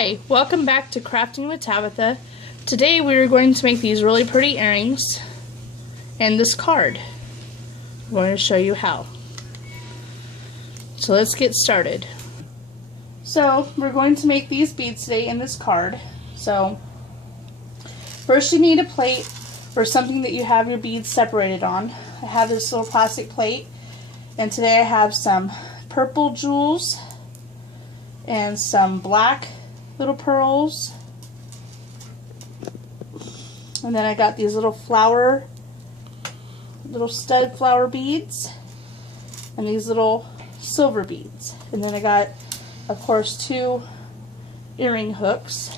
Hi, welcome back to Crafting with Tabitha. Today we are going to make these really pretty earrings and this card. I'm going to show you how. So let's get started. So we're going to make these beads today in this card. So first you need a plate or something that you have your beads separated on. I have this little plastic plate, and today I have some purple jewels and some black little pearls, and then I got these little stud flower beads and these little silver beads, and then I got, of course, 2 earring hooks.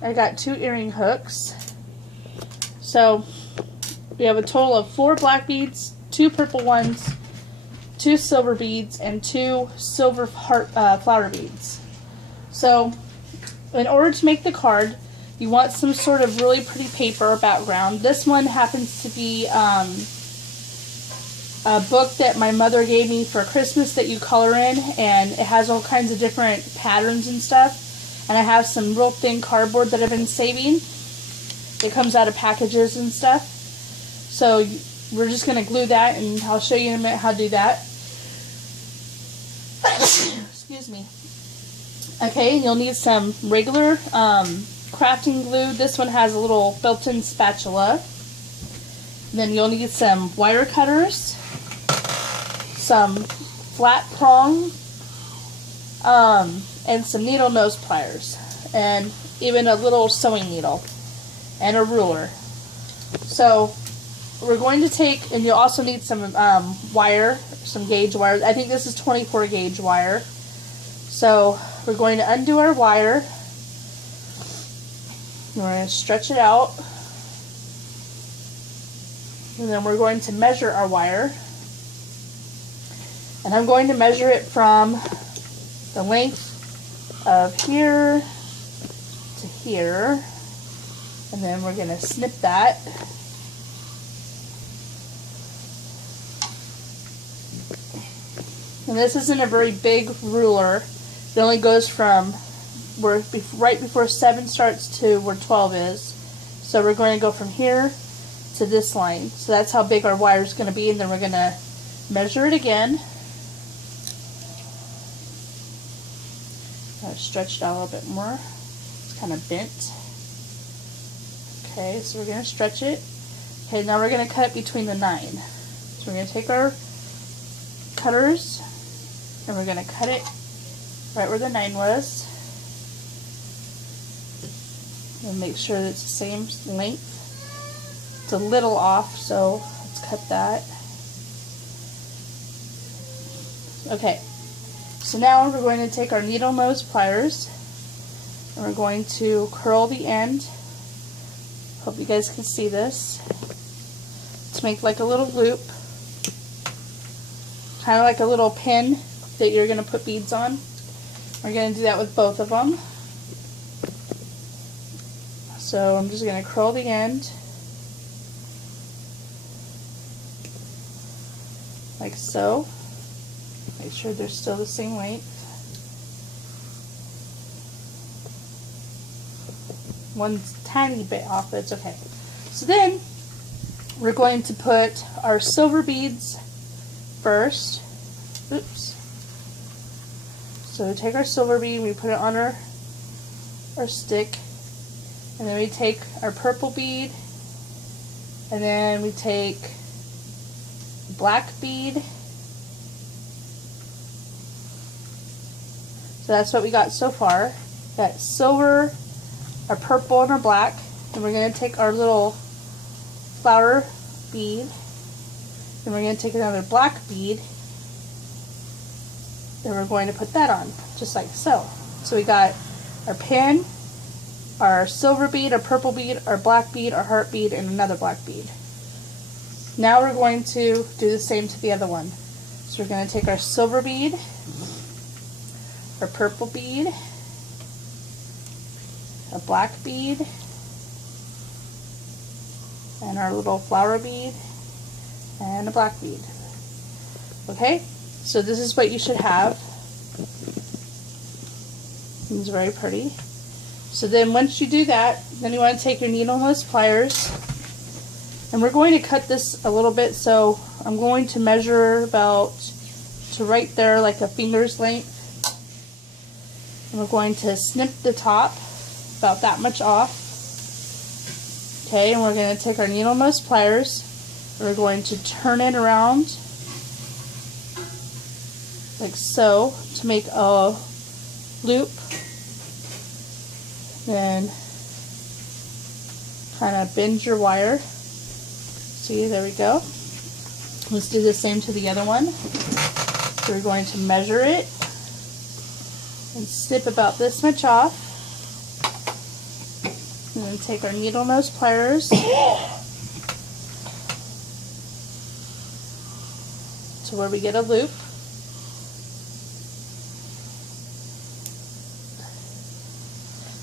I got 2 earring hooks. So we have a total of 4 black beads, 2 purple ones, 2 silver beads, and 2 silver heart flower beads. So in order to make the card, you want some sort of really pretty paper or background. This one happens to be a book that my mother gave me for Christmas that you color in, and it has all kinds of different patterns and stuff. And I have some real thin cardboard that I've been saving. It comes out of packages and stuff. So we're just going to glue that, and I'll show you in a minute how to do that. Excuse me. Okay, and you'll need some regular crafting glue. This one has a little built-in spatula. Then you'll need some wire cutters, some flat prong, and some needle nose pliers, and even a little sewing needle, and a ruler. So we're going to take, and you'll also need some wire, some gauge wire. I think this is 24 gauge wire. So we're going to undo our wire. We're going to stretch it out. And then we're going to measure our wire. And I'm going to measure it from the length of here to here. And then we're going to snip that. And this isn't a very big ruler. It only goes from where right before 7 starts to where 12 is. So we're going to go from here to this line. So that's how big our wire is going to be, and then we're going to measure it again. Stretch it out a little bit more. It's kind of bent. Okay, so we're going to stretch it. Okay, now we're going to cut it between the 9. So we're going to take our cutters, and we're going to cut it right where the 9 was. And make sure that it's the same length. It's a little off, so let's cut that. Okay, so now we're going to take our needle nose pliers, and we're going to curl the end. Hope you guys can see this. To make like a little loop. Kind of like a little pin that you're going to put beads on. We're going to do that with both of them. So I'm just going to curl the end like so. Make sure they're still the same length. One's a tiny bit off, but it's okay. So then we're going to put our silver beads first. Oops. So we take our silver bead, we put it on our stick, and then we take our purple bead, and then we take black bead. So that's what we got so far. Got silver, our purple, and our black. And we're going to take our little flower bead, and we're going to take another black bead, and we're going to put that on, just like so. So we got our pin, our silver bead, our purple bead, our black bead, our heart bead, and another black bead. Now we're going to do the same to the other one. So we're going to take our silver bead, our purple bead, a black bead, and our little flower bead, and a black bead. Okay, so this is what you should have. It's very pretty. So then once you do that, then you want to take your needle nose pliers, and we're going to cut this a little bit, so I'm going to measure about to right there, like a finger's length. And we're going to snip the top about that much off. Okay, and we're going to take our needle nose pliers, and we're going to turn it around like so to make a loop. Then kind of bend your wire. See, there we go. Let's do the same to the other one. So we're going to measure it and snip about this much off. And then take our needle nose pliers to where we get a loop.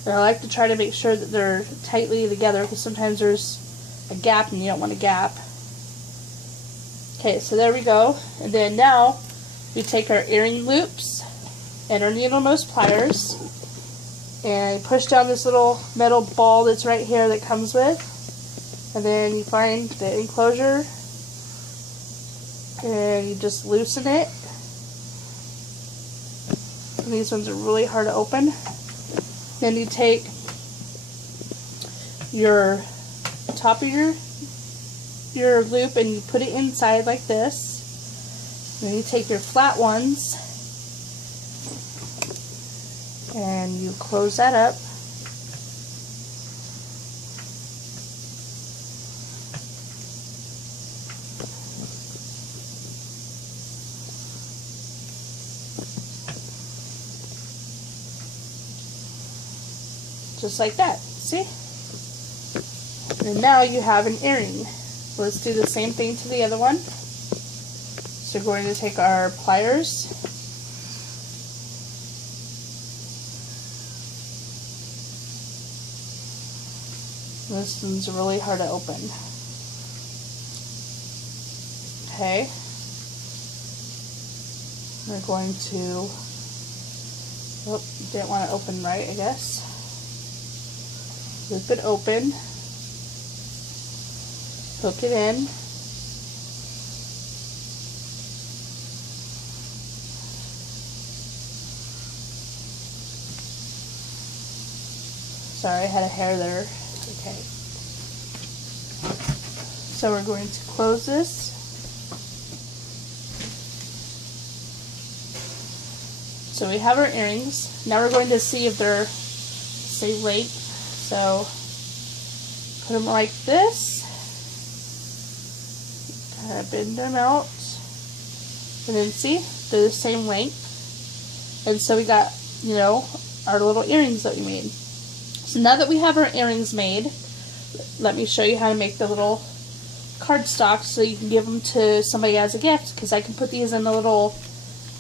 And I like to try to make sure that they're tightly together, because sometimes there's a gap and you don't want a gap. Okay, so there we go. And then now we take our earring loops and our needle nose pliers and push down this little metal ball that's right here that comes with. And then you find the enclosure and you just loosen it. And these ones are really hard to open. Then you take your top of your loop and you put it inside like this. Then you take your flat ones and you close that up. Just like that, see? And now you have an earring. Let's do the same thing to the other one. So we're going to take our pliers. This one's really hard to open. Okay. We're going to, oh, didn't want to open right, I guess. Loop it open, hook it in, sorry I had a hair there, okay, so we're going to close this, so we have our earrings. Now we're going to see if they're the same length. So put them like this, kind of bend them out, and then see, they're the same length. And so we got, you know, our little earrings that we made. So now that we have our earrings made, let me show you how to make the little cardstock so you can give them to somebody as a gift, because I can put these in a little,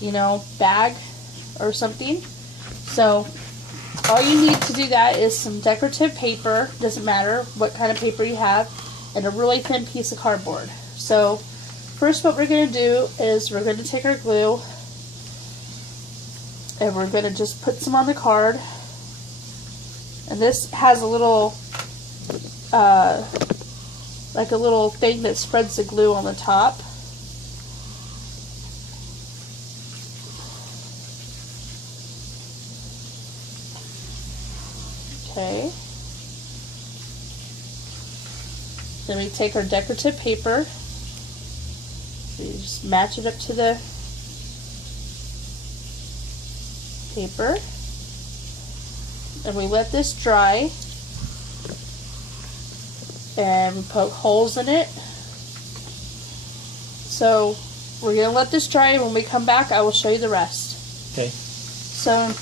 you know, bag or something. So all you need to do that is some decorative paper, doesn't matter what kind of paper you have, and a really thin piece of cardboard. So first what we're going to do is we're going to take our glue and we're going to just put some on the card. And this has a little, like a little thing that spreads the glue on the top. Okay. Then we take our decorative paper, we just match it up to the paper, and we let this dry, and we poke holes in it. So we're going to let this dry, and when we come back I will show you the rest. Okay. So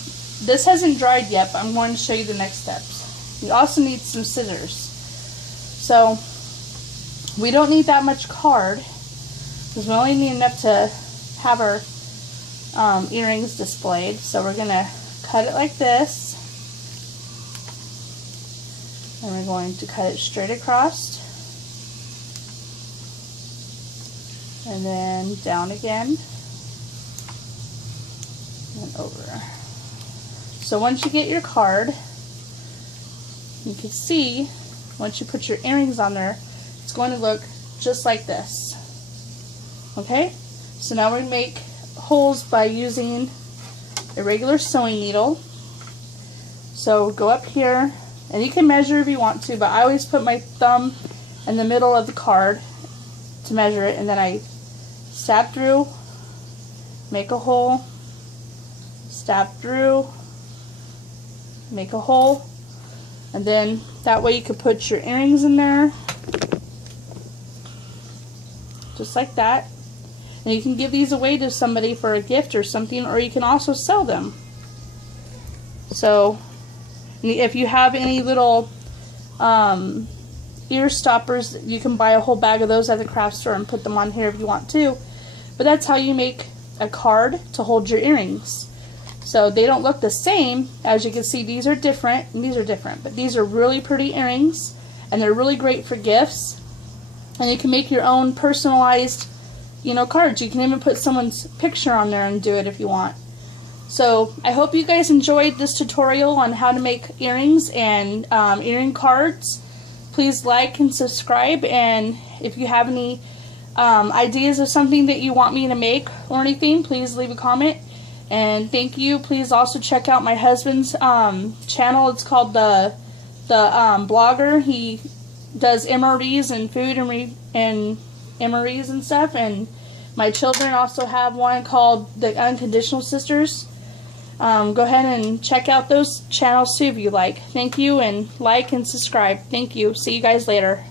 this hasn't dried yet, but I'm going to show you the next steps. You also need some scissors. So we don't need that much card, because we only need enough to have our earrings displayed. So we're going to cut it like this, and we're going to cut it straight across, and then down again, and over. So once you get your card, you can see, once you put your earrings on there, it's going to look just like this. Okay? So now we make holes by using a regular sewing needle. So go up here, and you can measure if you want to, but I always put my thumb in the middle of the card to measure it, and then I stab through, make a hole, stab through, make a hole, and then that way you can put your earrings in there, just like that. And you can give these away to somebody for a gift or something, or you can also sell them. So if you have any little ear stoppers, you can buy a whole bag of those at the craft store and put them on here if you want to. But that's how you make a card to hold your earrings. So they don't look the same. As you can see, these are different and these are different, but these are really pretty earrings, and they're really great for gifts. And you can make your own personalized, you know, cards. You can even put someone's picture on there and do it if you want. So I hope you guys enjoyed this tutorial on how to make earrings and earring cards. Please like and subscribe, and if you have any ideas of something that you want me to make or anything, please leave a comment. And thank you. Please also check out my husband's channel. It's called the Blogger. He does MREs and food and MREs and stuff. And my children also have one called the Unconditional Sisters. Go ahead and check out those channels too if you like. Thank you, and like and subscribe. Thank you. See you guys later.